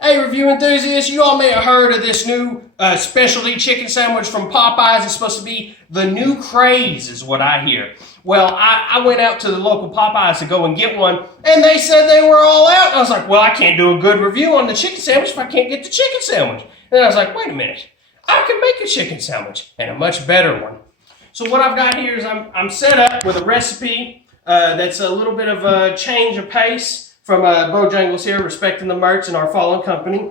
Hey, review enthusiasts, you all may have heard of this new specialty chicken sandwich from Popeyes. It's supposed to be the new craze, is what I hear. Well, I went out to the local Popeyes to go and get one, and they said they were all out. And I was like, well, I can't do a good review on the chicken sandwich if I can't get the chicken sandwich. And I was like, wait a minute, I can make a chicken sandwich, and a much better one. So what I've got here is I'm set up with a recipe that's a little bit of a change of pace from Bojangles here, respecting the merch and our fallen company.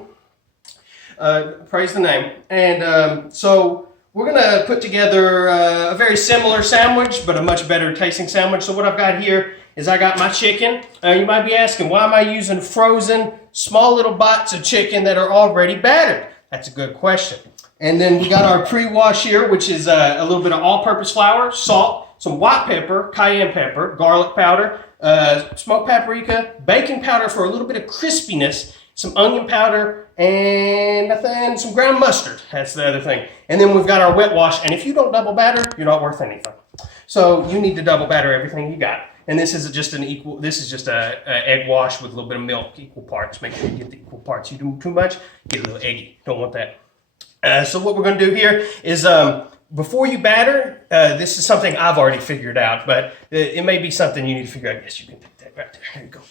Praise the name. And so we're going to put together a very similar sandwich, but a much better tasting sandwich. So what I've got here is I got my chicken. You might be asking, why am I using frozen, small little bites of chicken that are already battered? That's a good question. And then we got our pre-wash here, which is a little bit of all-purpose flour, salt, some white pepper, cayenne pepper, garlic powder, smoked paprika, baking powder for a little bit of crispiness, some onion powder, and some ground mustard. That's the other thing. And then we've got our wet wash. And if you don't double batter, you're not worth anything. So you need to double batter everything you got. And this is just a egg wash with a little bit of milk, equal parts. Make sure you get the equal parts. You do too much, get a little eggy. Don't want that. So what we're going to do here is before you batter, this is something I've already figured out, but it may be something you need to figure out. Yes, you can take that right there. There you go.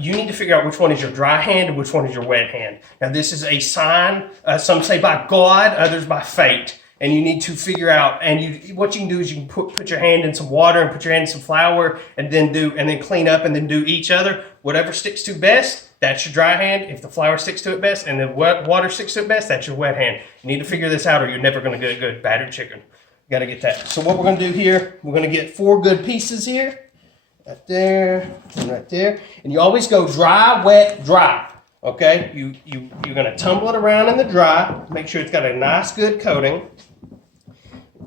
You need to figure out which one is your dry hand and which one is your wet hand. Now, this is a sign. Some say by God, others by fate. And you need to figure out, and what you can do is you can put your hand in some water and put your hand in some flour and then clean up and then do each other. Whatever sticks to best, that's your dry hand. If the flour sticks to it best and the water sticks to it best, that's your wet hand. You need to figure this out or you're never going to get a good battered chicken. You got to get that. So what we're going to do here, we're going to get 4 good pieces here. Right there and right there. And you always go dry, wet, dry. Okay? You're going to tumble it around in the dry. Make sure it's got a nice good coating.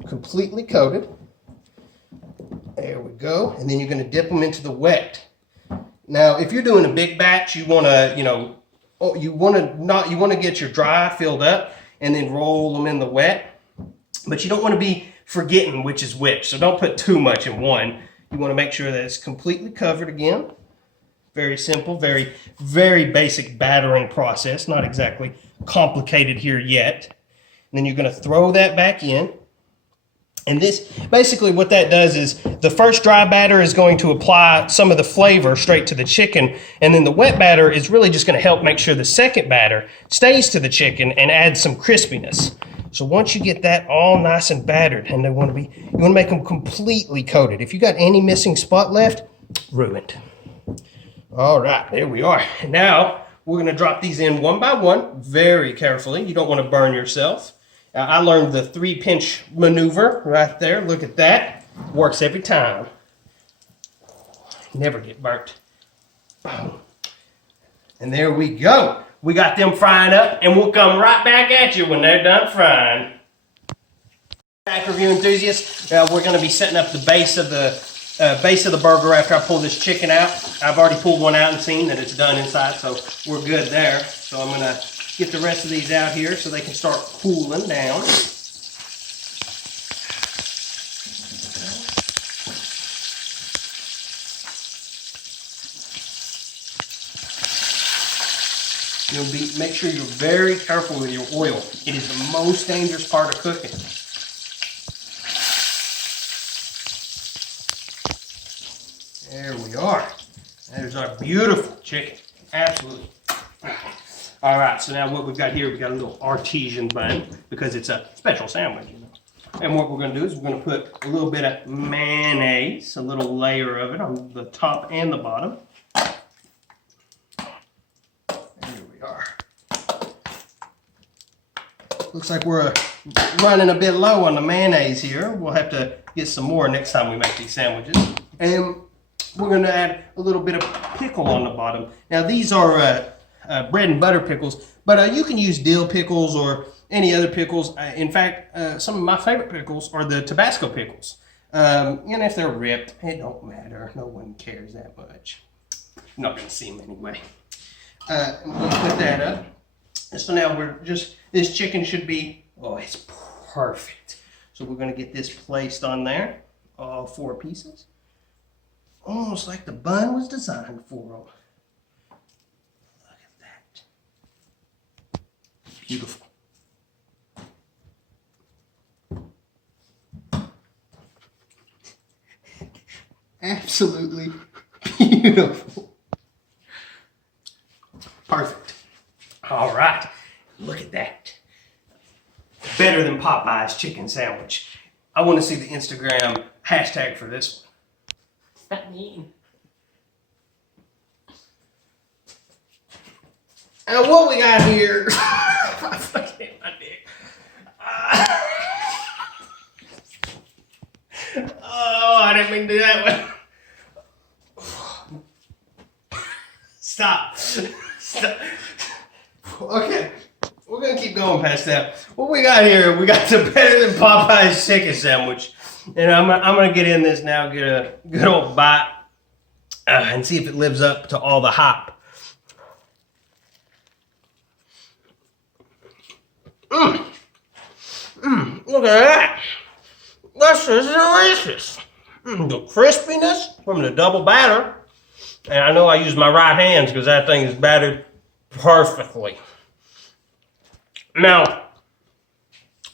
Completely coated. There we go. And then you're going to dip them into the wet. Now, if you're doing a big batch, you want to get your dry filled up and then roll them in the wet. But you don't want to be forgetting which is which. So don't put too much in one. You want to make sure that it's completely covered again. Very simple, very, very basic battering process. Not exactly complicated here yet. And then you're going to throw that back in. And this, basically what that does is the first dry batter is going to apply some of the flavor straight to the chicken. And then the wet batter is really just going to help make sure the second batter stays to the chicken and adds some crispiness. So once you get that all nice and battered, and you want to make them completely coated. If you got any missing spot left, ruined. All right, there we are. Now we're going to drop these in one by one, very carefully. You don't want to burn yourself. I learned the 3-pinch maneuver right there. Look at that. Works every time. Never get burnt. And there we go. We got them frying up, and we'll come right back at you when they're done frying. Back, review enthusiasts. We're going to be setting up the base of the burger after I pull this chicken out. I've already pulled one out and seen that it's done inside, so we're good there. So I'm going to get the rest of these out here so they can start cooling down. Make sure you're very careful with your oil. It is the most dangerous part of cooking. There we are. There's our beautiful chicken. Absolutely. All right, so now what we've got here, we've got a little artesian bun because it's a special sandwich, you know. And what we're going to do is we're going to put a little bit of mayonnaise, a little layer of it on the top and the bottom. There we are. Looks like we're running a bit low on the mayonnaise here. We'll have to get some more next time we make these sandwiches. And we're going to add a little bit of pickle on the bottom. Now these are bread and butter pickles, but you can use dill pickles or any other pickles. In fact, some of my favorite pickles are the Tabasco pickles. And if they're ripped, it don't matter. No one cares that much. I'm not going to see them anyway. I'm going to put that up. So now this chicken should be, it's perfect. So we're going to get this placed on there, all 4 pieces. Almost like the bun was designed for them. Look at that. beautiful. Absolutely beautiful. Perfect. All right. Look at that. Better than Popeyes chicken sandwich. I want to see the Instagram hashtag for this one. I mean. And what we got here. I fucking hit my dick. Oh, I didn't mean to do that one. Stop. Stop. Okay. We're going to keep going past that. What we got here, we got the better than Popeyes chicken sandwich. And I'm going to get in this now, get a good old bite, and see if it lives up to all the hype. Look at that. That's just delicious. The crispiness from the double batter. And I know I use my right hands because that thing is battered perfectly. Now,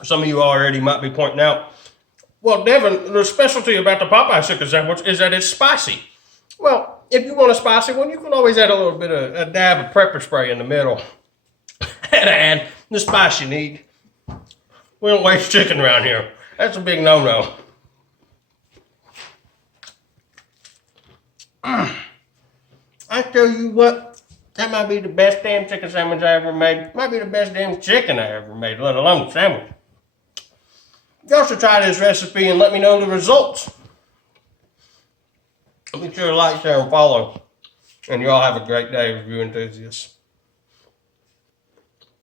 some of you already might be pointing out, well, Devin, the specialty about the Popeye chicken sandwich is that it's spicy. Well, if you want a spicy one, you can always add a little bit of a dab of pepper spray in the middle. And add the spice you need. We don't waste chicken around here. That's a big no-no. I tell you what, that might be the best damn chicken sandwich I ever made. Might be the best damn chicken I ever made, let alone sandwich. Y'all should try this recipe and let me know the results. Be sure to like, share, and follow. And y'all have a great day, review enthusiasts.